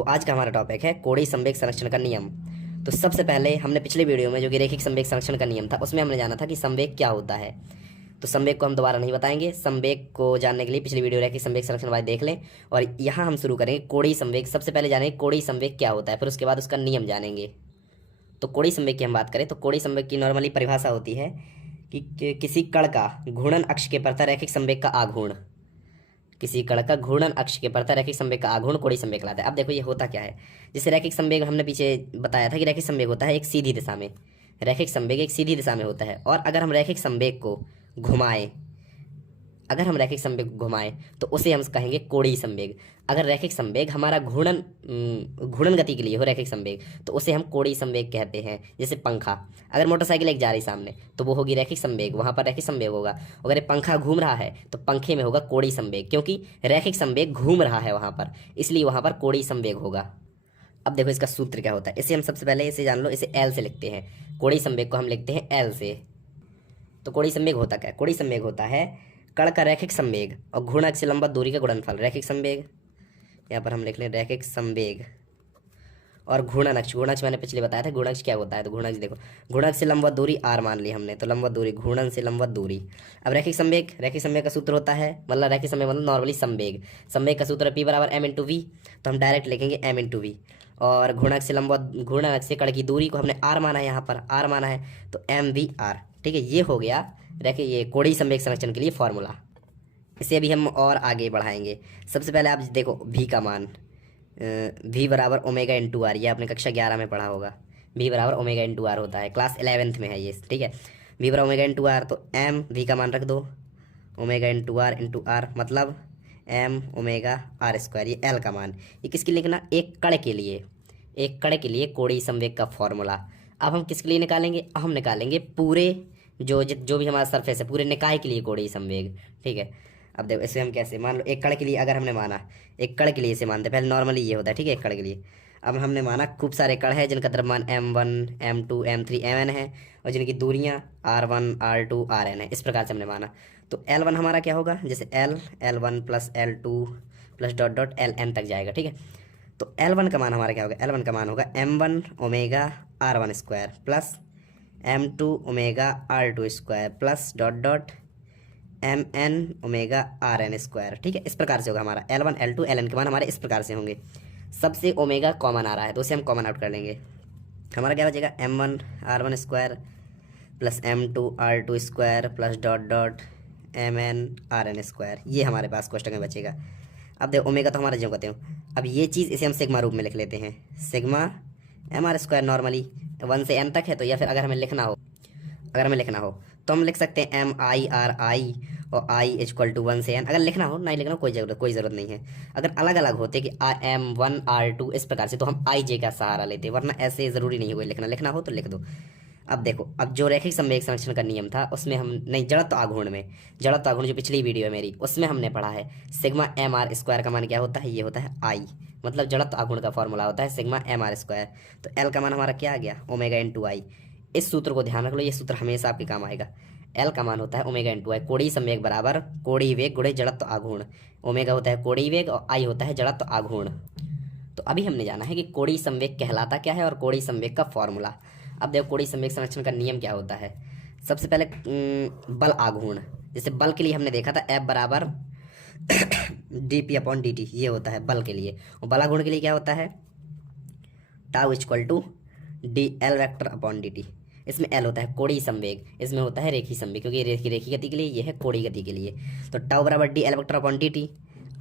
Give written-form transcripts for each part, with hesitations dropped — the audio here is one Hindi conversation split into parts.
तो आज का हमारा टॉपिक है कोणीय संवेग संरक्षण का नियम। तो सबसे पहले हमने पिछले वीडियो में जो कि रैखिक संवेग संरक्षण का नियम था उसमें हमने जाना था कि संवेग क्या होता है। तो संवेग को हम दोबारा नहीं बताएंगे। संवेग को जानने के लिए पिछली वीडियो रैखिक संवेग संरक्षण वाले देख लें। और यहाँ हम शुरू करेंगे कोणीय संवेग। सबसे पहले जानेंगे कोणीय संवेग क्या होता है, फिर उसके बाद उसका नियम जानेंगे। तो कोणीय संवेग की हम बात करें तो कोणीय संवेग की नॉर्मली परिभाषा होती है कि किसी कण का घूर्णन अक्ष के प्रति रैखिक संवेग का आघूर्ण, किसी कण का घूर्णन अक्ष के प्रति रैखिक संवेग का आघूर्ण कोणीय संवेग कहलाता है। अब देखो ये होता क्या है। जैसे रैखिक संवेग हमने पीछे बताया था कि रैखिक संवेग होता है एक सीधी दिशा में, रैखिक संवेग एक सीधी दिशा में होता है। और अगर हम रैखिक संवेग को घुमाएं, अगर हम रैखिक संवेग को घुमाएं तो उसे हम कहेंगे कोणीय संवेग। अगर रैखिक संवेग हमारा घूर्णन गति के लिए हो रैखिक संवेग तो उसे हम कोणीय संवेग कहते हैं। जैसे पंखा, अगर मोटरसाइकिल एक जा रही सामने तो वो होगी रैखिक संवेग, वहां पर रैखिक संवेग होगा। अगर ये पंखा घूम रहा है तो पंखे में होगा कोणीय संवेग, क्योंकि रैखिक संवेग घूम रहा है वहां पर, इसलिए वहां पर कोणीय संवेग होगा। अब देखो इसका सूत्र क्या होता है। इसे हम सबसे पहले इसे जान लो, इसे एल से लिखते हैं। कोणीय संवेग को हम लिखते हैं एल से। तो कोणीय संवेग होता क्या है? कोणीय संवेग होता है कण का रैखिक संवेग और घूर्णक से लंबवत दूरी का गुणनफल। रैखिक संवेग, यहाँ पर हम लिख लें रैखिक संवेग और घूर्णन अक्ष। घूर्णन अक्ष मैंने पिछले बताया था घूर्णन अक्ष क्या होता है। तो घूर्णन अक्ष देखो, घूर्णन अक्ष से लंबवत दूरी आर मान ली हमने, तो लंबवत दूरी घूर्णन से लंबवत दूरी। अब रैखिक संवेग, रैखिक संवेग का सूत्र होता है, मतलब रैखिक संवेग मतलब नॉर्मली संवेग, संवेग का सूत्र P बराबर m इंटू वी, तो हम डायरेक्ट लिखेंगे m इंटू वी। और घूर्णन अक्ष से लंबवत, घूर्णन अक्ष से कण की दूरी को हमने r माना है, यहाँ पर r माना है, तो एम वी आर। ठीक है, ये हो गया रैखिक ये कोणीय संवेग संरक्षण के लिए फॉर्मूला। इसे अभी हम और आगे बढ़ाएंगे। सबसे पहले आप देखो v का मान, v बराबर ओमेगा इंटू आर, ये आपने कक्षा 11 में पढ़ा होगा। v बराबर ओमेगा इंटू आर होता है, क्लास 11th में है ये। ठीक है, v बराबर ओमेगा इंटू आर, तो m v का मान रख दो ओमेगा इंटू आर मतलब m ओमेगा आर स्क्वायर, ये l का मान। ये किसके लिए लिखना? एक कण के लिए, एक कण के लिए कोणीय संवेग का फॉर्मूला। अब हम किसके लिए निकालेंगे? अब हम निकालेंगे पूरे जो भी हमारा सरफेस है, पूरे निकाय के लिए कोणीय संवेग। ठीक है, अब देखो इसे हम कैसे मान लो, एक कण के लिए अगर हमने माना, एक कण के लिए इसे मानते, पहले नॉर्मली ये होता है। ठीक है, एक कण के लिए अब हमने माना खूब सारे कण हैं जिनका द्रव्यमान m1 m2 m3 mn है और जिनकी दूरियां r1 r2 rn है। इस प्रकार से हमने माना। तो L1 हमारा क्या होगा? जैसे L1 plus L2 plus dot dot Ln तक जाएगा। ठीक है, तो L1 का मान हमारा क्या होगा? L1 का मान होगा m1 omega r1 square plus m2 omega r2 square plus dot dot M N omega R N square. ठीक है, इस प्रकार से होगा हमारा L1 L2 Ln के मान हमारे इस प्रकार से होंगे। सबसे ओमेगा कॉमन आ रहा है तो उसे हम कॉमन आउट कर लेंगे। हमारा क्या बचेगा? m1 r1 square plus m2 r2 square plus dot dot M N R N square, ये हमारे पास क्वेश्चन में बचेगा। अब देखो ओमेगा तो हमारा जो कहते हो, अब ये चीज़ इसे हम सिग्मा रूप में लिख लेते हैं। Sigma M R square normally 1 से n तक है, तो या फिर अगर हमें लिखना हो तो हम लिख सकते हैं एम आई आर आई और आई इक्वल टू 1 से n। अगर लिखना हो, नहीं लिखना हो कोई ज़रूरत नहीं है। अगर अलग अलग होते कि m1 r2 इस प्रकार से, तो हम आई जे का सहारा लेते, वरना ऐसे ज़रूरी नहीं है कोई लिखना हो तो लिख दो। अब देखो, अब जो रैखिक संवेग संरक्षण का नियम था उसमें हम नहीं, जड़त्व आघूर्ण में, जड़त्व आघूर्ण जो पिछली वीडियो है मेरी उसमें हमने पढ़ा है सिग्मा एम आर स्क्वायर का मान क्या होता है? ये होता है आई, मतलब जड़त्व आघूर्ण का फॉर्मूला होता है सिग्मा एम आर स्क्वायर। तो एल का मान हमारा क्या आ गया? ओमेगा इंटू आई। इस सूत्र को ध्यान रख लो, ये सूत्र हमेशा आपके काम आएगा। एल का मान होता है ओमेगा इंटू आई, कोणीय संवेग बराबर कोणीय वेग गुणे जड़त्व आघूर्ण। ओमेगा होता है कोणीय वेग और आई होता है जड़त्व आघूर्ण। तो अभी हमने जाना है कि कोणीय संवेग कहलाता क्या है और कोणीय संवेग का फॉर्मूला। अब देखो कोणीय संवेग संरक्षण का नियम क्या होता है। सबसे पहले बल आघूर्ण, जैसे बल के लिए हमने देखा था F बराबर D P upon D T, ये होता है बल के लिए। और बल आघूर्ण के लिए क्या होता है? Tau equal to D L vector upon D T. इसमें एल होता है कोणीय संवेग, इसमें होता है रेखीय संवेग, क्योंकि रेखीय गति के लिए, ये है कोणीय गति के लिए। तो टाउ बराबर D L vector upon D T.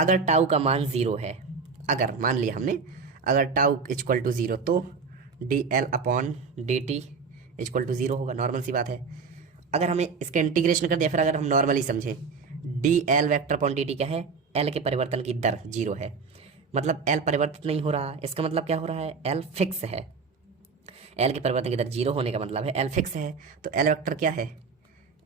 अगर टाउ का मान 0 है, अगर मान लिया हमने अगर टाउ इक्वल टू 0, तो D L upon D T equal to 0 होगा, नॉर्मल सी बात है। अगर हमें इसका इंटीग्रेशन कर दिया, फिर अगर हम नॉर्मली समझें, D L vector upon D T क्या है? एल के परिवर्तन की दर 0 है, मतलब एल परिवर्तित नहीं हो रहा। इसका मतलब क्या हो रहा है? एल फिक्स है। एल के परिवर्तन की दर 0 होने का मतलब है एल फिक्स है। तो एल वेक्टर क्या है?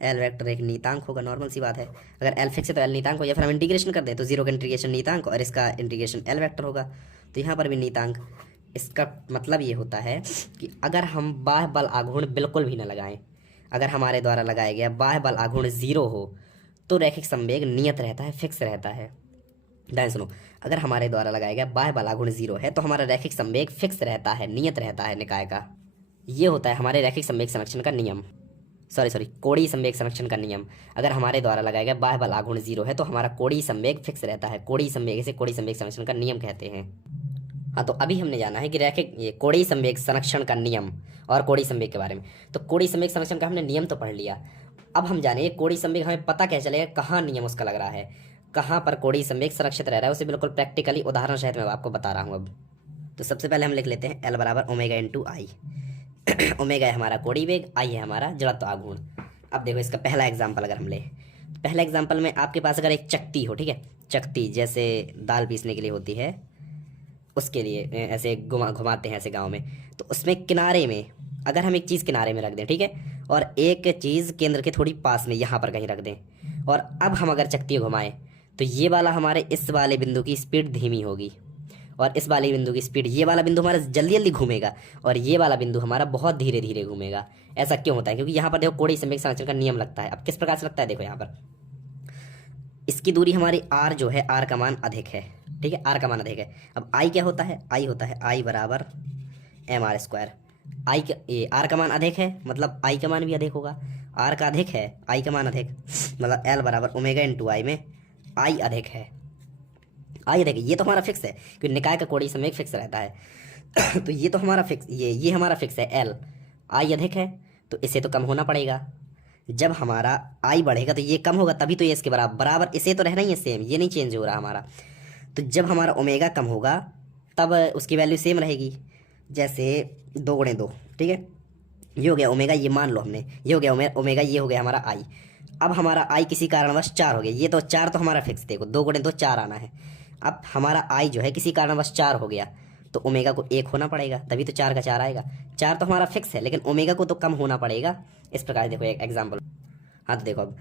एल वेक्टर एक नीतांक होगा, नॉर्मल सी बात है। अगर एल फिक्स है तो एल नीतांक हो, या फिर हम इंटीग्रेशन कर दें तो 0 का इंटीग्रेशन नीतांक और इसका इंटीग्रेशन एल वेक्टर होगा, तो यहाँ पर भी नीतांक। इसका मतलब ये होता है कि अगर हम बाह्य बल आघूर्ण बिल्कुल भी ना लगाएं, अगर हमारे द्वारा लगाया गया बाह्य बल आघूर्ण 0 हो, तो रैखिक संवेग नियत रहता है, फिक्स रहता है। ध्यान सुनो, अगर हमारे द्वारा लगाया गया बाह्य बला गुण 0 है तो हमारा रैखिक संवेग फिक्स रहता है, नियत रहता है निकाय का। ये होता है हमारे रैखिक संवेग संरक्षण का नियम, सॉरी कोणीय संवेग संरक्षण का नियम। अगर हमारे द्वारा लगाया गया बाह्य बल गुण 0 है तो हमारा कोणीय संवेग फिक्स रहता है। कोणीय संवेग, इसे कोणीय संवेग संरक्षण का नियम कहते हैं। हाँ, तो अभी हमने जाना है कि रैखिक ये कोणीय संवेग संरक्षण का नियम और कोणीय संवेग के बारे में। तो कोणीय संवेग संरक्षण का हमने नियम तो पढ़ लिया, अब हम जाने कोणीय संवेग हमें पता कैसे चलेगा कहाँ नियम उसका लग रहा है, कहाँ पर कोणीय संवेग संरक्षित रह रहा है, उसे बिल्कुल प्रैक्टिकली उदाहरण सहित मैं आपको बता रहा हूँ। अब तो सबसे पहले हम लिख लेते हैं L बराबर ओमेगा इंटू आई। ओमेगा है हमारा कोणीय वेग, आई है हमारा जड़त्व आघूर्ण। अब देखो इसका पहला एग्जाम्पल अगर हम ले, पहला एग्जाम्पल में आपके पास अगर एक चक्ती हो, ठीक है, चक्ती जैसे दाल पीसने के लिए होती है, उसके लिए ऐसे घुमाते हैं ऐसे गांव में, तो उसमें किनारे में अगर हम एक चीज़ किनारे में रख दें, ठीक है, और एक चीज़ केंद्र के थोड़ी पास में यहाँ पर कहीं रख दें, और अब हम अगर चक्ती घुमाएं तो ये वाला हमारे इस वाले बिंदु की स्पीड धीमी होगी और इस वाले बिंदु की स्पीड, ये वाला बिंदु हमारा जल्दी जल्दी घूमेगा और ये वाला बिंदु हमारा बहुत धीरे धीरे घूमेगा। ऐसा क्यों होता है? क्योंकि यहाँ पर देखो कोणीय संवेग संरक्षण का नियम लगता है। अब किस प्रकार से लगता है, देखो यहाँ पर इसकी दूरी हमारी r जो है, r का मान अधिक है, ठीक है, r का मान अधिक है। अब i क्या होता है, i होता है i बराबर mr स्क्वायर। i r का मान अधिक है मतलब i का मान भी अधिक होगा, r का अधिक है i का मान अधिक, मतलब l बराबर ओमेगा इंटू आई में i अधिक है, i अधिक है। ये तो हमारा फिक्स है क्योंकि निकाय का कोणीय संवेग फिक्स रहता है। तो ये तो हमारा फिक्स, ये हमारा फिक्स है l, i अधिक है तो इसे तो कम होना पड़ेगा। जब हमारा i बढ़ेगा तो ये कम होगा, तभी तो ये इसके बराबर इसे तो रहना ही है सेम, ये नहीं चेंज हो रहा हमारा। तो जब हमारा ओमेगा कम होगा तब उसकी वैल्यू सेम रहेगी, जैसे 2 गुणे 2, ठीक है, ये हो गया ओमेगा, ये मान लो हमने, ये हो गया ओमेगा, ये हो गया हमारा i। अब हमारा i किसी कारणवश 4 हो गया, ये तो 4 तो हमारा फिक्स, देखो 2 गुणे 2 4 आना है। अब हमारा i जो है किसी कारणवश 4 हो गया तो ओमेगा को 1 होना पड़ेगा, तभी तो 4 का 4 आएगा। 4 तो हमारा फिक्स है लेकिन ओमेगा को तो कम होना पड़ेगा। इस प्रकार देखो एक एग्जाम्पल, हाँ तो देखो अब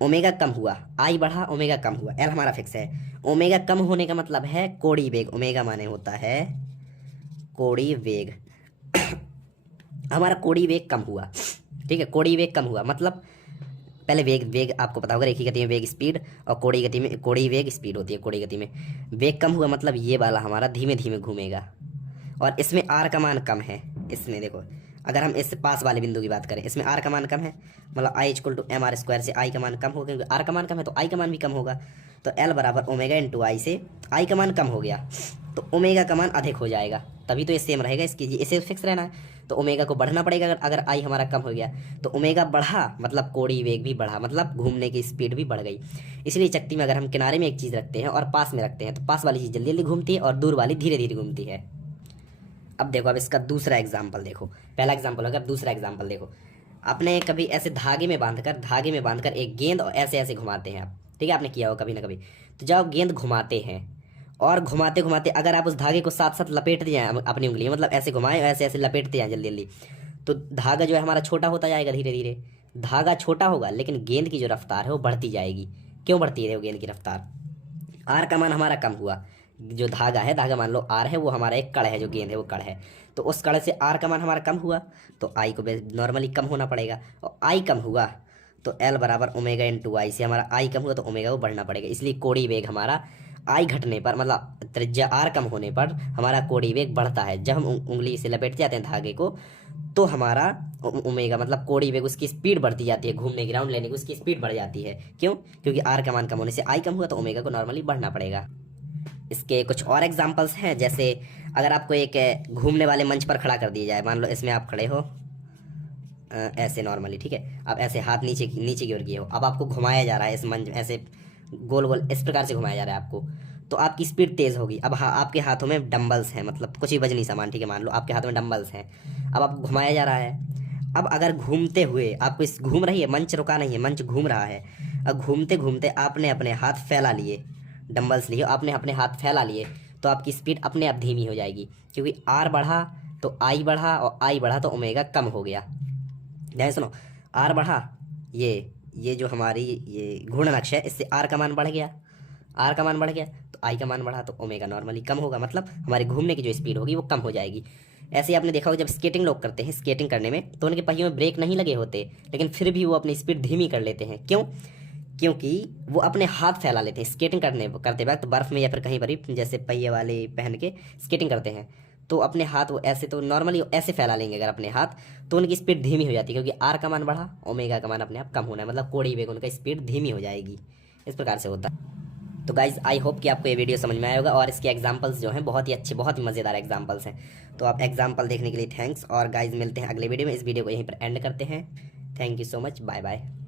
ओमेगा कम हुआ, आई बढ़ा, ओमेगा कम हुआ, एल हमारा फिक्स है। ओमेगा कम होने का मतलब है कोणीय वेग, ओमेगा माने होता है कोणीय वेग। हमारा कोणीय वेग कम हुआ, ठीक है, कोणीय वेग कम हुआ मतलब पहले वेग आपको पता होगा, रेखीय गति में वेग स्पीड और कोणीय गति में कोणीय वेग स्पीड होती है। कोणीय गति में वेग कम हुआ मतलब ये वाला हमारा धीमे धीमे घूमेगा और इसमें r का मान कम है। इसमें देखो अगर हम इस पास वाले बिंदु की बात करें, इसमें r का मान कम है मतलब i equal to M R square से i का मान कम होगा, क्योंकि r का मान कम है तो i का मान भी कम होगा। तो l बराबर ओमेगा इंटू आई से i का मान कम हो गया तो ओमेगा का मान अधिक हो जाएगा, तभी तो ये सेम रहेगा, इसकी इसे फिक्स रहना है। तो ओमेगा को बढ़ना पड़ेगा, अगर आई हमारा कम हो गया तो ओमेगा बढ़ा मतलब कोणीय वेग भी बढ़ा, मतलब घूमने की स्पीड भी बढ़ गई। इसलिए चक्ती में अगर हम किनारे में एक चीज़ रखते हैं और पास में रखते हैं तो पास वाली चीज़ जल्दी जल्दी घूमती है और दूर वाली धीरे धीरे घूमती है। अब देखो, अब इसका दूसरा एग्जाम्पल देखो, पहला एग्जाम्पल होगा, अब दूसरा एग्जाम्पल देखो। आपने कभी ऐसे धागे में बांधकर एक गेंद और ऐसे ऐसे घुमाते हैं आप, ठीक है, आपने किया हो कभी ना कभी। तो जब आप गेंद घुमाते हैं और घुमाते घुमाते अगर आप उस धागे को साथ साथ लपेटते जाएं अपनी उंगली, मतलब ऐसे घुमाएं ऐसे ऐसे लपेटते जाएं जल्दी जल्दी, तो धागा जो है हमारा छोटा होता जाएगा धीरे धीरे। धागा छोटा होगा लेकिन गेंद की जो रफ्तार है वो बढ़ती जाएगी। क्यों बढ़ती है वो गेंद की रफ्तार? आर का मान हमारा कम हुआ, जो धागा है, धागा मान लो आर है, वो हमारा एक कड़ है, जो गेंद है वो कड़ है, तो उस कड़ से आर का मान हमारा कम हुआ तो आई को नॉर्मली कम होना पड़ेगा, और आई कम हुआ तो एल बराबर ओमेगा इंटू आई से हमारा आई कम हुआ तो ओमेगा को बढ़ना पड़ेगा। इसलिए कोणीय वेग हमारा आई घटने पर, मतलब त्रिज्या आर कम होने पर हमारा कोणीय वेग बढ़ता है। जब हम उंगली से लपेट जाते हैं धागे को तो हमारा ओमेगा मतलब कोणीय वेग, उसकी स्पीड बढ़ती जाती है, घूमने की राउंड लेने की उसकी स्पीड बढ़ जाती है। क्यों? क्योंकि आर का मान कम होने से आई कम हुआ तो ओमेगा को नॉर्मली बढ़ना पड़ेगा। इसके कुछ और एग्जांपल्स हैं, जैसे अगर आपको एक घूमने वाले मंच पर खड़ा कर दिया जाए, मान लो इसमें आप खड़े हो ऐसे नॉर्मली, ठीक है, अब ऐसे हाथ नीचे की ओर किए हो, अब आपको घुमाया जा रहा है इस मंच में, ऐसे गोल गोल इस प्रकार से घुमाया जा रहा है आपको, तो आपकी स्पीड तेज़ होगी। अब आपके हाथों में डंबल्स हैं, मतलब कुछ ही वजनी सामान, ठीक है, मान लो आपके हाथों में डंबल्स हैं, अब आपको घुमाया जा रहा है। अब अगर घूमते हुए आपको इस घूम रही है, मंच रुका नहीं है, मंच घूम रहा है, अब घूमते घूमते आपने अपने हाथ फैला लिए, डंबल्स लिए, आपने अपने हाथ फैला लिए, तो आपकी स्पीड अपने आप धीमी हो जाएगी, क्योंकि आर बढ़ा तो आई बढ़ा और आई बढ़ा तो ओमेगा कम हो गया। ध्यान सुनो, आर बढ़ा, ये जो हमारी ये घूर्णन अक्ष है, इससे आर का मान बढ़ गया, आर का मान बढ़ गया तो आई का मान बढ़ा तो ओमेगा नॉर्मली कम होगा, मतलब हमारे घूमने की जो स्पीड होगी वो कम हो जाएगी। ऐसे ही आपने देखा होगा जब स्केटिंग लोग करते हैं, स्केटिंग करने में तो उनके पहियों में ब्रेक नहीं लगे होते, लेकिन फिर भी वो अपनी स्पीड धीमी कर लेते हैं। क्यों? क्योंकि वो अपने हाथ फैला लेते हैं स्केटिंग करते वक्त बर्फ में या फिर कहीं पर भी, जैसे पहिए वाले पहन के स्केटिंग करते हैं, तो अपने हाथ वो ऐसे तो नॉर्मली ऐसे फैला लेंगे अगर अपने हाथ, तो उनकी स्पीड धीमी हो जाती है, क्योंकि आर का मान बढ़ा, ओमेगा का मान अपने आप कम होना है, मतलब कोड़ी वेग उनका स्पीड धीमी हो जाएगी। इस प्रकार से होता है। तो गाइज आई होप कि आपको ये वीडियो समझ में आया होगा, और इसके एग्जांपल्स जो हैं बहुत ही अच्छे, बहुत ही मज़ेदार एग्जांपल्स हैं। तो आप एग्जांपल देखने के लिए थैंक्स, और गाइज मिलते हैं अगले वीडियो में। इस वीडियो को यहीं पर एंड करते हैं। Thank you so much, bye bye.